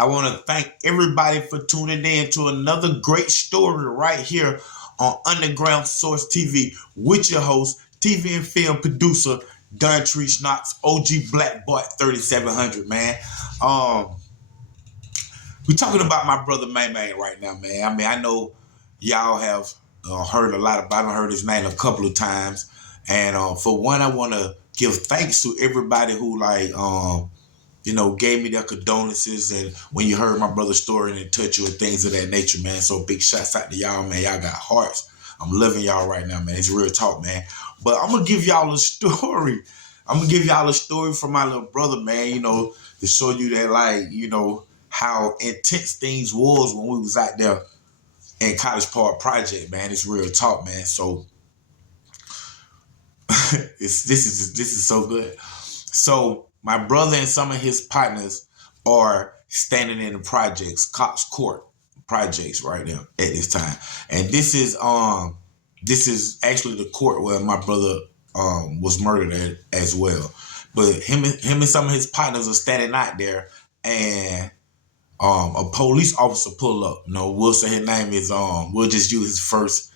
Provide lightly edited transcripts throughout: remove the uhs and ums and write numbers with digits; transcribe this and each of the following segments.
I want to thank everybody for tuning in to another great story right here on Underground Source TV with your host, TV and film producer, Don Treach Knox, OG Black Boy 3700, man. Um, we're talking about my brother Mayne Mayne right now, man. I mean, I know y'all have heard a lot about him. I heard his name a couple of times. And for one, I want to give thanks to everybody who gave me their condolences and when you heard my brother's story and it touched you and things of that nature, man. So big shouts out to y'all, man. Y'all got hearts. I'm loving y'all right now, man. It's real talk, man. But I'm gonna give y'all a story. I'm gonna give y'all a story from my little brother, man, to show you that how intense things was when we was out there in College Park Project, man. It's real talk, man. So this is so good. So my brother and some of his partners are standing in the projects, Cops Court projects right now at this time. And this is actually the court where my brother was murdered at as well. But him and some of his partners are standing out there, and a police officer pull up. We'll say his name is we'll just use his first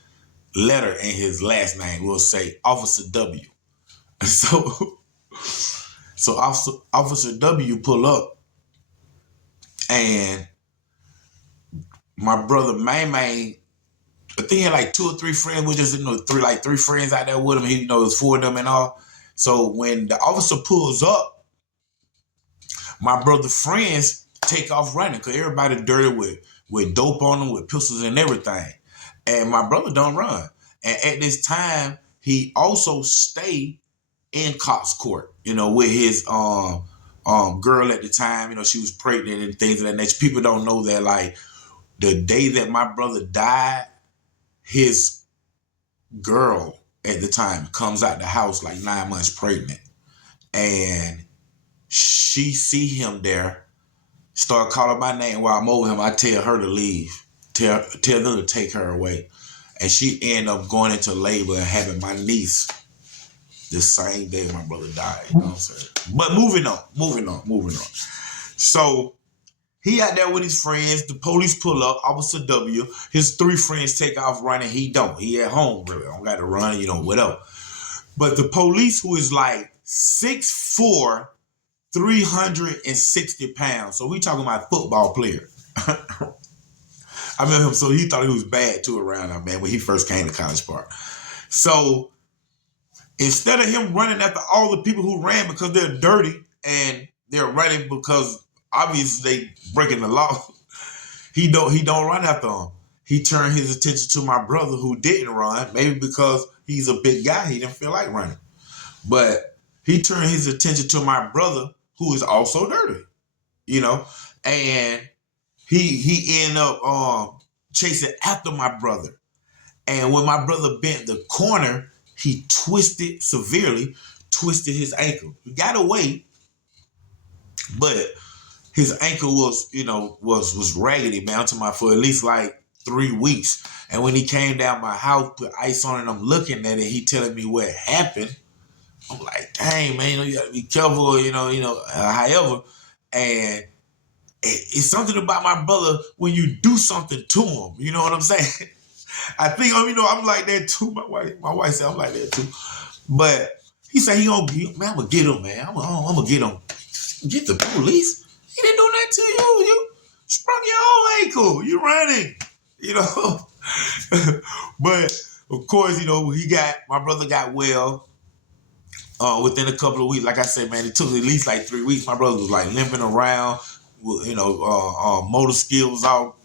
letter in his last name. We'll say Officer W. So Officer W pull up, and my brother Mayne Mayne, I think he had like 2 or 3 friends. We just three friends out there with him. He it was 4 of them and all. So when the officer pulls up, my brother's friends take off running because everybody dirty with dope on them, with pistols and everything. And my brother don't run. And at this time, he also stayed in Cops Court, with his girl at the time. She was pregnant and things of that nature. People don't know that, like, the day that my brother died, his girl at the time comes out the house like 9 months pregnant. And she see him there, start calling my name while I'm over him. I tell her to leave, tell them to take her away. And she end up going into labor and having my niece the same day my brother died. You know what I'm saying? But moving on. So he out there with his friends. The police pull up. Officer W. His 3 friends take off running. He don't. He at home, really. Don't got to run, whatever. But the police, who is like 6'4", 360 pounds. So we talking about football player. I remember him, so he thought he was bad too around there, man, when he first came to College Park. So instead of him running after all the people who ran because they're dirty and they're running because obviously they breaking the law, he don't run after them. He turned his attention to my brother who didn't run, maybe because he's a big guy, he didn't feel like running. But he turned his attention to my brother who is also dirty, and he ended up chasing after my brother. And when my brother bent the corner, he severely twisted his ankle. He got away, but his ankle was raggedy, man, for at least like 3 weeks. And when he came down my house, put ice on it, and I'm looking at it, he telling me what happened. I'm like, dang, man, you gotta be careful, however. And it's something about my brother when you do something to him, you know what I'm saying? I think, I'm like that too. My wife said I'm like that too. But he said he gonna get, man, I'm gonna get him, man. I'm gonna get him. Get the police? He didn't do nothing to you. You sprung your own ankle. You running, But of course, my brother got well within a couple of weeks. Like I said, man, it took at least like 3 weeks. My brother was like limping around, motor skills all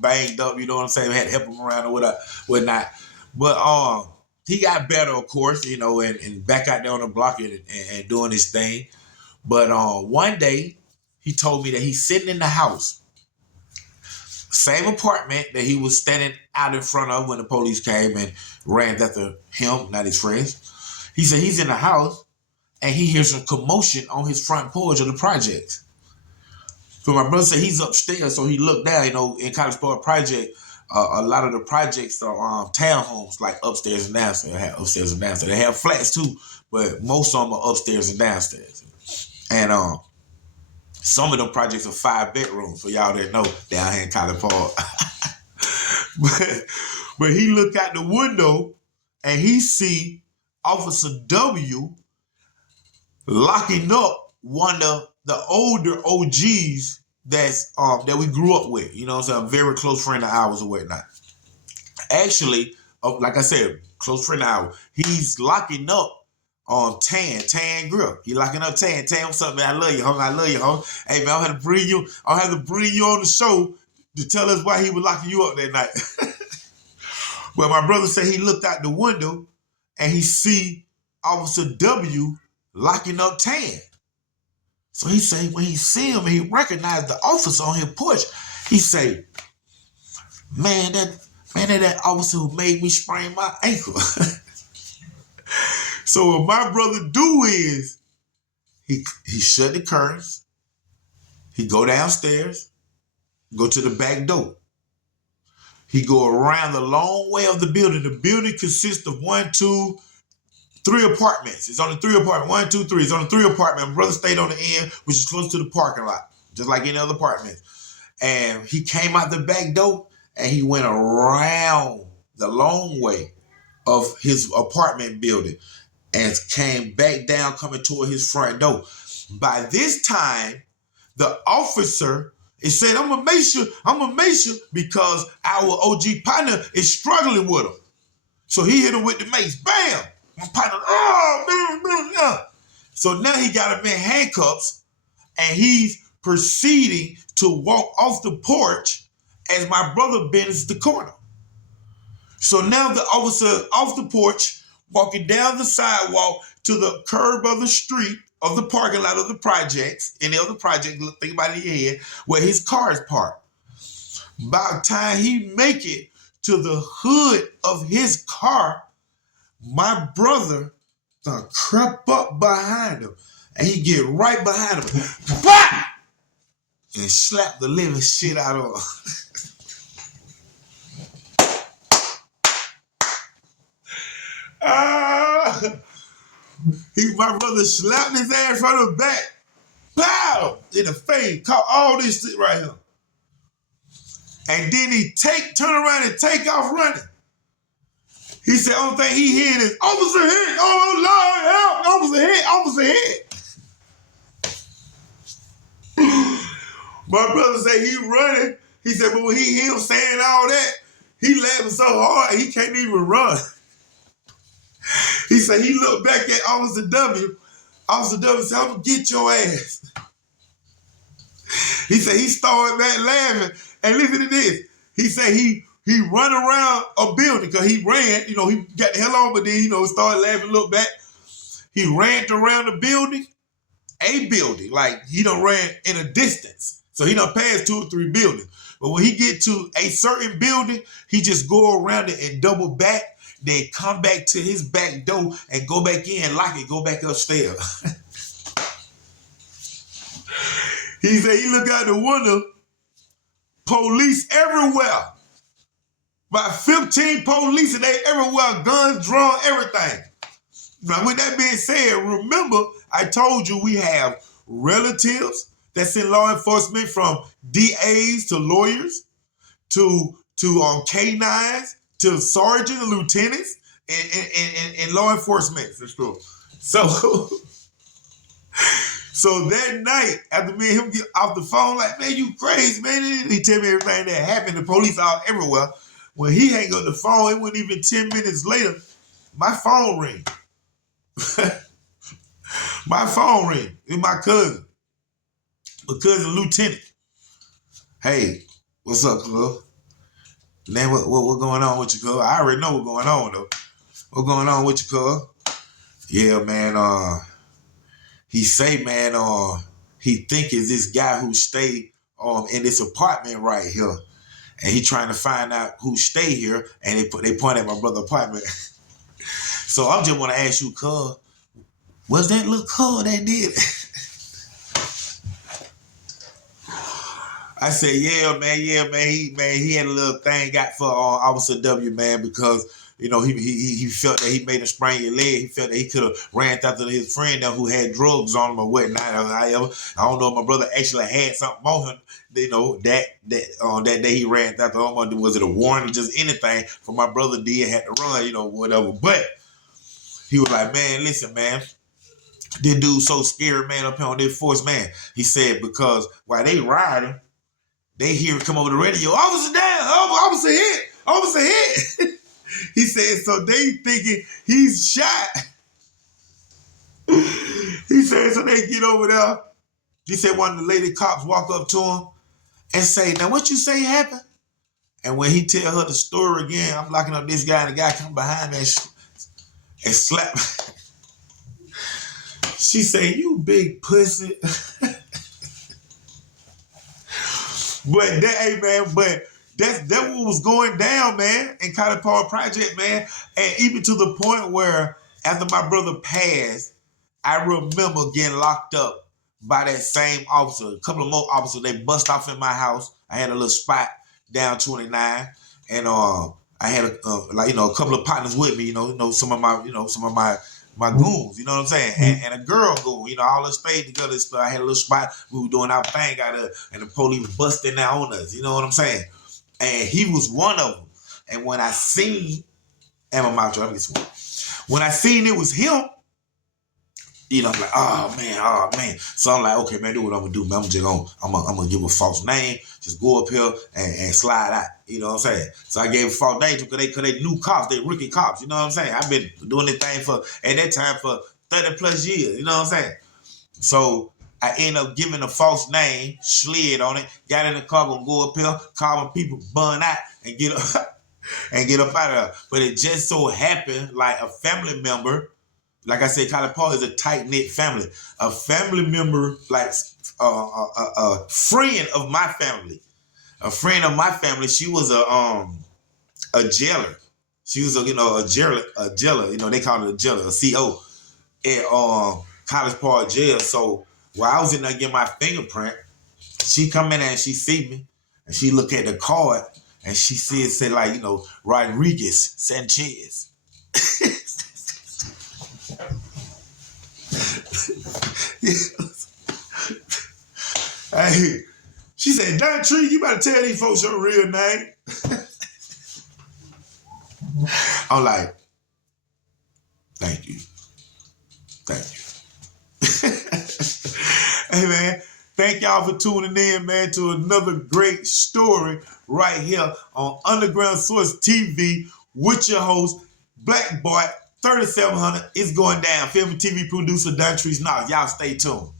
banged up, you know what I'm saying? We had to help him around or whatnot. But he got better, of course, and back out there on the block and doing his thing. But one day, he told me that he's sitting in the house, same apartment that he was standing out in front of when the police came and ran after him, not his friends. He said he's in the house and he hears some commotion on his front porch of the projects. So my brother said he's upstairs, so he looked down. In College Park Project, a lot of the projects are townhomes, like upstairs and downstairs. They have upstairs and downstairs. They have flats too, but most of them are upstairs and downstairs. And Some of them projects are 5 bedrooms, for y'all that know, down here in College Park. but he look out the window and he see Officer W locking up one of the older OGs that we grew up with. You know what I'm saying? A very close friend of ours or whatnot. Actually, like I said, close friend of ours. He's locking up Tan Grill. He locking up Tan. What's up, man? I love you, homie. I love you, homie. Hey, man, I'll have to bring you on the show to tell us why he was locking you up that night. Well, my brother said he looked out the window and he see Officer W locking up Tan. So he say when he see him and he recognized the officer on his porch, he say, man, that officer who made me sprain my ankle. So what my brother do is he shut the curtains, he go downstairs, go to the back door. He go around the long way of the building. The building consists of 1, 2, 3 apartments. It's only 3 apartments. 1, 2, 3. It's only 3 apartments. My brother stayed on the end, which is close to the parking lot, just like any other apartment. And he came out the back door and he went around the long way of his apartment building and came back down coming toward his front door. By this time, the officer said, I'm gonna make sure because our OG partner is struggling with him. So he hit him with the mace. Bam! My partner, man. So now he got him in handcuffs and he's proceeding to walk off the porch as my brother bends the corner. So now the officer off the porch, walking down the sidewalk to the curb of the street of the parking lot of the projects, any other project, think about it in your head, where his car is parked. By the time he make it to the hood of his car, my brother crept up behind him and he get right behind him, bah! And slap the living shit out of him. My brother slapped his ass from the back, pow, in the face, caught all this shit right here. And then he turn around and take off running. He said, only thing he hearing is, officer hit, oh Lord, help, officer hit. My brother said he running. He said, but when he hear him saying all that, he laughing so hard he can't even run. He said he looked back at Officer W. Officer W said, I'm gonna get your ass. He said he started back laughing. And listen to this. He said he run around a building because he ran, he got the hell on, but then, started laughing, looked back. He ran around the building, like he done ran in a distance. So he done passed 2 or 3 buildings. But when he get to a certain building, he just go around it and double back, then come back to his back door and go back in, lock it, go back upstairs. He said he look out the window, police everywhere. About 15 police and they everywhere, guns drawn, everything. Now with that being said, remember I told you we have relatives that's in law enforcement, from DAs to lawyers to K9s to sergeants and lieutenants and law enforcement. So that night, after me and him get off the phone, like, man, you crazy, man. He tell me everything that happened. The police out everywhere. When he hang up the phone, it wasn't even 10 minutes later, my phone ring. My phone ring. It's my cousin lieutenant. Hey, what's up, cuz? Man, what going on with you, cuz? I already know what's going on, though. What's going on with you, cuz? Yeah, man, he say, man, he think is this guy who stay in this apartment right here. And he trying to find out who stay here. And they point at my brother's apartment. So I just want to ask you, cuz, was that little cuz that did it? I said, yeah, man. He had a little thing got for Officer W, man, because he felt that he made him sprain your leg. He felt that he could have ran after his friend now who had drugs on him or whatnot. I don't know if my brother actually had something on him. That day he ran after him. Was it a warning or just anything? For my brother did had to run, whatever. But he was like, man, listen, man. This dude so scared, man, up here on this force, man. He said because while they riding, they hear it come over the radio. Officer down, officer hit, officer hit. He said, so they thinking he's shot. He said, so they get over there. He said one of the lady cops walk up to him and say, now what you say happened? And when he tell her the story again, I'm locking up this guy and the guy come behind me and slap. She say, you big pussy. But that's what was going down, man, in College Park Project, man. And even to the point where after my brother passed, I remember getting locked up by that same officer. A couple of more officers, they bust off in my house. I had a little spot down 29, and I had a couple of partners with me. Some of my goons. You know what I'm saying? And a girl goon. All us stayed together. So I had a little spot. We were doing our thing out there, and the police busting out on us. You know what I'm saying? And he was one of them. And when I seen, and my mouth, let me get some. When I seen it was him, I'm like, oh man. So I'm like, okay, man, do what I'm gonna do, man. I'm gonna give a false name, just go up here and slide out. You know what I'm saying? So I gave a false name because they new cops, they rookie cops. You know what I'm saying? I've been doing this thing at that time for 30 plus years. You know what I'm saying? So I end up giving a false name, slid on it, got in the car, gonna go up here, call my people, burn out, and get up and get up out of there. But it just so happened, like a family member. Like I said, College Park is a tight-knit family. A family member, like a friend of my family. A friend of my family, she was a jailer. She was a jailer. They call it a jailer, a CO at College Park jail. So while I was in there getting my fingerprint, she come in there and she see me, and she look at the card, and she said like, Rodriguez Sanchez. Hey, she said, Don Tree, you better tell these folks your real name. I'm like, thank you. Hey, man, thank y'all for tuning in, man, to another great story right here on Underground Source TV with your host, Black Boy 3700. It's going down. Film and TV producer Don Trees Knox. Y'all stay tuned.